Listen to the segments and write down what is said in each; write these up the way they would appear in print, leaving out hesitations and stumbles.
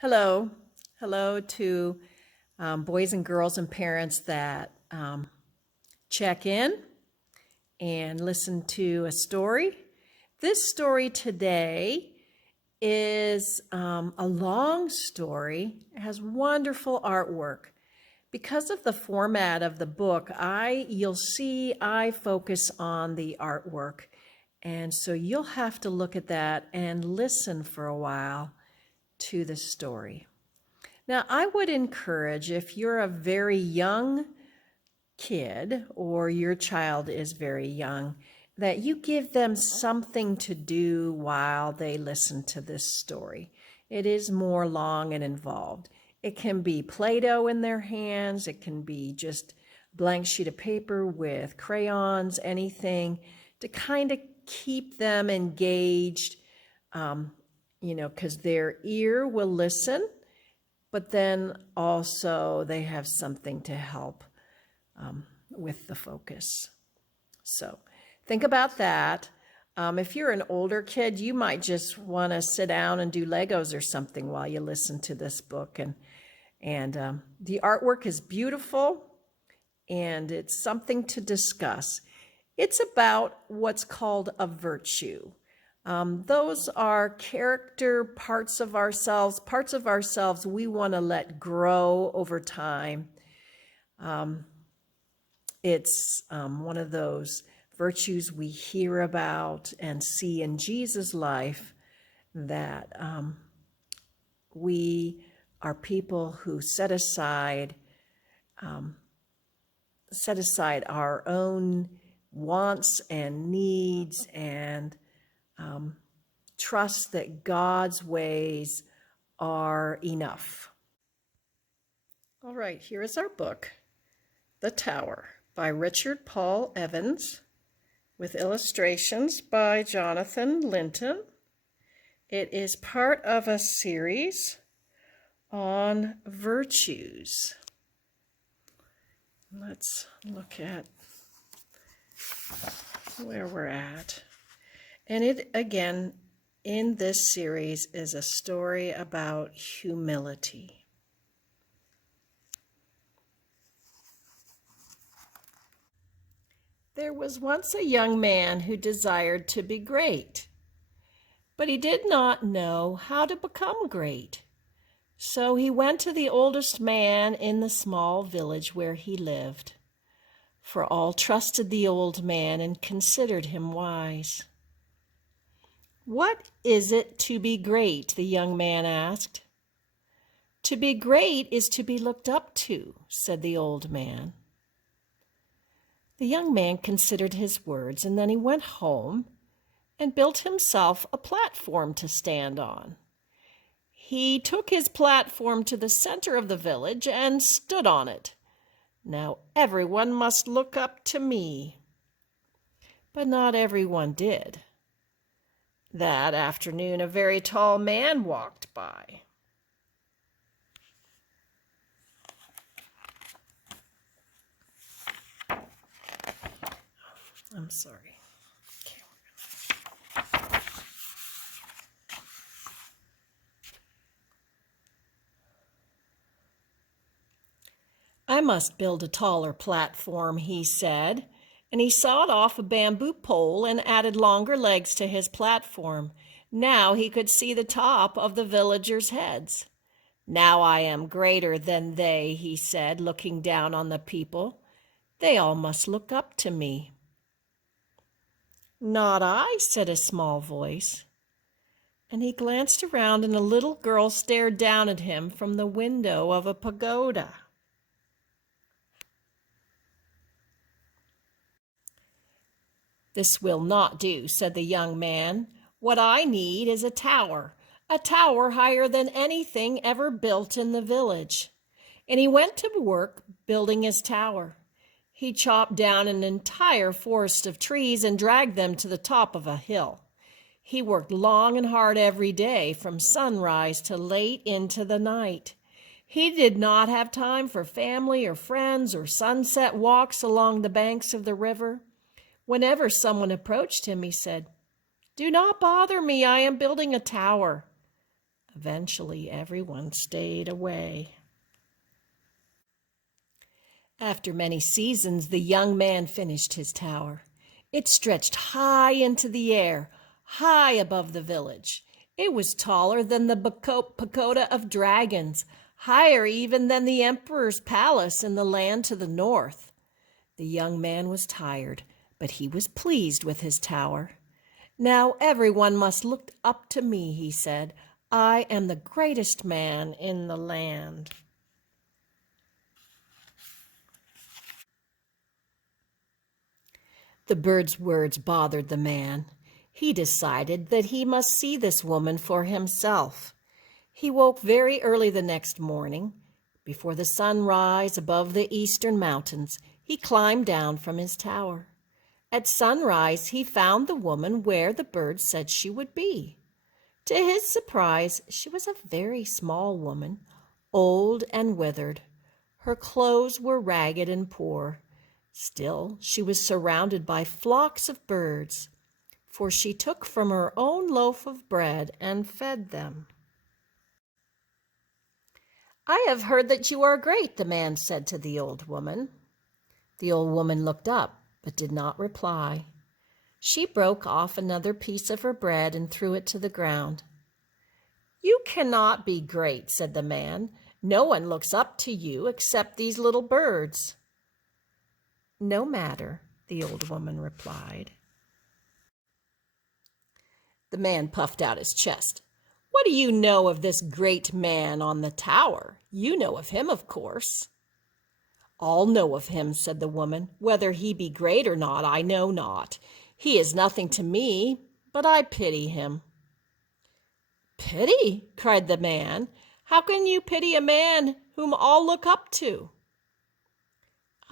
Hello. Hello to boys and girls and parents that check in and listen to a story. This story today is a long story. It has wonderful artwork. Because of the format of the book, you'll see I focus on the artwork. And so you'll have to look at that and listen for a while to the story. Now, I would encourage, if you're a very young kid or your child is very young, that you give them something to do while they listen to this story. It is more long and involved. It can be Play-Doh in their hands. It can be just a blank sheet of paper with crayons, anything to kind of keep them engaged, because their ear will listen, but then also they have something to help with the focus. So think about that. If you're an older kid, you might just want to sit down and do Legos or something while you listen to this book. And the artwork is beautiful, and it's something to discuss. It's about what's called a virtue. Those are character parts of ourselves we want to let grow over time. It's one of those virtues we hear about and see in Jesus' life, that we are people who set aside our own wants and needs and trust that God's ways are enough. All right, here is our book, The Tower, by Richard Paul Evans, with illustrations by Jonathan Linton. It is part of a series on virtues. Let's look at where we're at. And it, again, in this series is a story about humility. There was once a young man who desired to be great, but he did not know how to become great. So he went to the oldest man in the small village where he lived, for all trusted the old man and considered him wise. "What is it to be great?" the young man asked. "To be great is to be looked up to," said the old man. The young man considered his words, and then he went home and built himself a platform to stand on. He took his platform to the center of the village and stood on it. "Now everyone must look up to me." But not everyone did. That afternoon, a very tall man walked by. I'm sorry. "I must build a taller platform," he said, and he sawed off a bamboo pole and added longer legs to his platform. Now he could see the top of the villagers' heads. "Now I am greater than they," he said, looking down on the people. "They all must look up to me." "Not I," said a small voice. And he glanced around, and a little girl stared down at him from the window of a pagoda. "This will not do," said the young man. "What I need is a tower higher than anything ever built in the village." And he went to work building his tower. He chopped down an entire forest of trees and dragged them to the top of a hill. He worked long and hard every day, from sunrise to late into the night. He did not have time for family or friends or sunset walks along the banks of the river. Whenever someone approached him, he said, "Do not bother me, I am building a tower." Eventually, everyone stayed away. After many seasons, the young man finished his tower. It stretched high into the air, high above the village. It was taller than the pagoda of dragons, higher even than the emperor's palace in the land to the north. The young man was tired, but he was pleased with his tower. "Now everyone must look up to me," he said. "I am the greatest man in the land." The bird's words bothered the man. He decided that he must see this woman for himself. He woke very early the next morning. Before the sun rose above the eastern mountains, he climbed down from his tower. At sunrise, he found the woman where the bird said she would be. To his surprise, she was a very small woman, old and withered. Her clothes were ragged and poor. Still, she was surrounded by flocks of birds, for she took from her own loaf of bread and fed them. "I have heard that you are great," the man said to the old woman. The old woman looked up, but did not reply. She broke off another piece of her bread and threw it to the ground. "You cannot be great," said the man. "No one looks up to you except these little birds." "No matter," the old woman replied. The man puffed out his chest. "What do you know of this great man on the tower? You know of him, of course." "All know of him," said the woman. "Whether he be great or not, I know not. He is nothing to me, but I pity him." "Pity?" cried the man. "How can you pity a man whom all look up to?"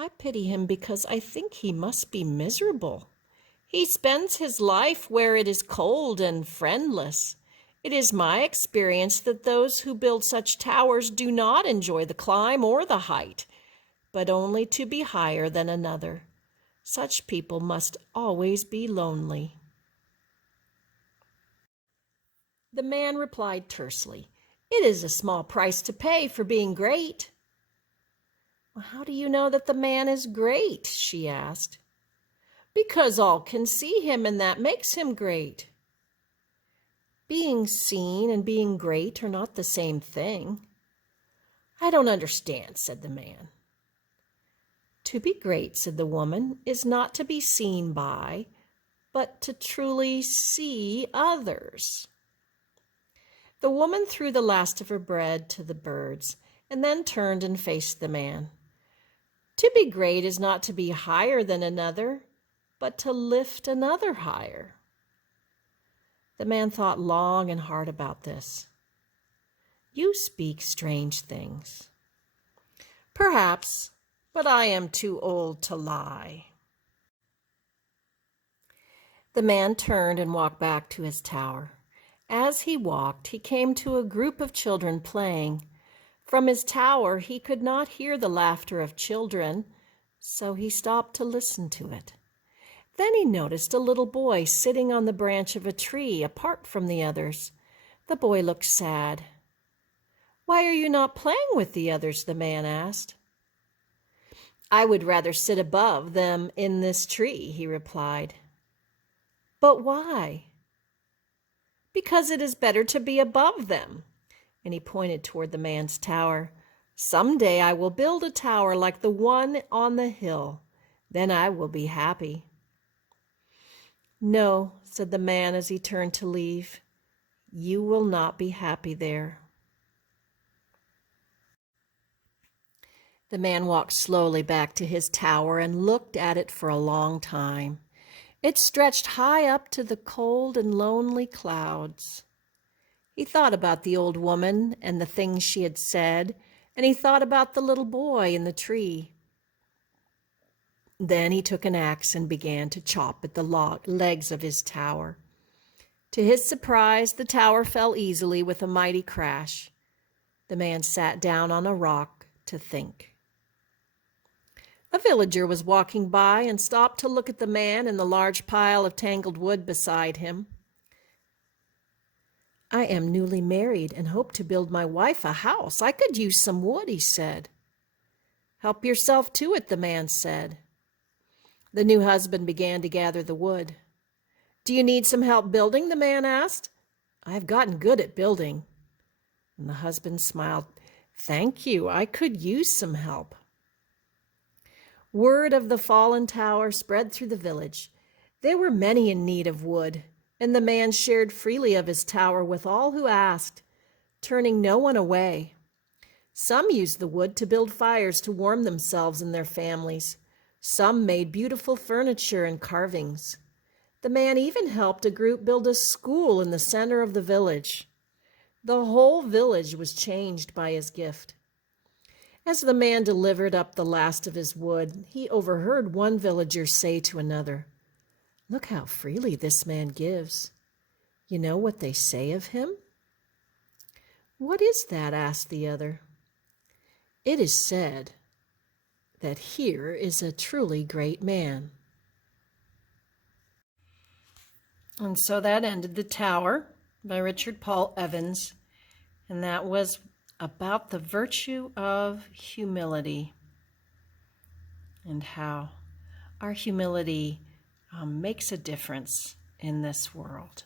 "I pity him because I think he must be miserable. He spends his life where it is cold and friendless. It is my experience that those who build such towers do not enjoy the climb or the height, but only to be higher than another. Such people must always be lonely." The man replied tersely, "It is a small price to pay for being great." "How do you know that the man is great?" she asked. "Because all can see him, and that makes him great." "Being seen and being great are not the same thing." "I don't understand," said the man. "To be great," said the woman, "is not to be seen by, but to truly see others." The woman threw the last of her bread to the birds, and then turned and faced the man. "To be great is not to be higher than another, but to lift another higher." The man thought long and hard about this. "You speak strange things." "Perhaps, but I am too old to lie." The man turned and walked back to his tower. As he walked, he came to a group of children playing. From his tower, he could not hear the laughter of children, so he stopped to listen to it. Then he noticed a little boy sitting on the branch of a tree apart from the others. The boy looked sad. "Why are you not playing with the others?" the man asked. "I would rather sit above them in this tree," he replied. "But why?" "Because it is better to be above them." And he pointed toward the man's tower. "Some day I will build a tower like the one on the hill. Then I will be happy." "No," said the man as he turned to leave. "You will not be happy there." The man walked slowly back to his tower and looked at it for a long time. It stretched high up to the cold and lonely clouds. He thought about the old woman and the things she had said, and he thought about the little boy in the tree. Then he took an axe and began to chop at the legs of his tower. To his surprise, the tower fell easily with a mighty crash. The man sat down on a rock to think. A villager was walking by and stopped to look at the man and the large pile of tangled wood beside him. I am newly married and hope to build my wife a house. I could use some wood, he said. Help yourself to it, the man said. The new husband began to gather the wood. Do you need some help building? The man asked. I have gotten good at building. And the husband smiled. Thank you. I could use some help. Word of the fallen tower spread through the village. There were many in need of wood, and the man shared freely of his tower with all who asked, turning no one away. Some used the wood to build fires to warm themselves and their families. Some made beautiful furniture and carvings. The man even helped a group build a school in the center of the village. The whole village was changed by his gift. As the man delivered up the last of his wood, he overheard one villager say to another, Look how freely this man gives. You know what they say of him? What is that? Asked the other. It is said that here is a truly great man. And so that ended The Tower by Richard Paul Evans, and that was about the virtue of humility and how our humility makes a difference in this world.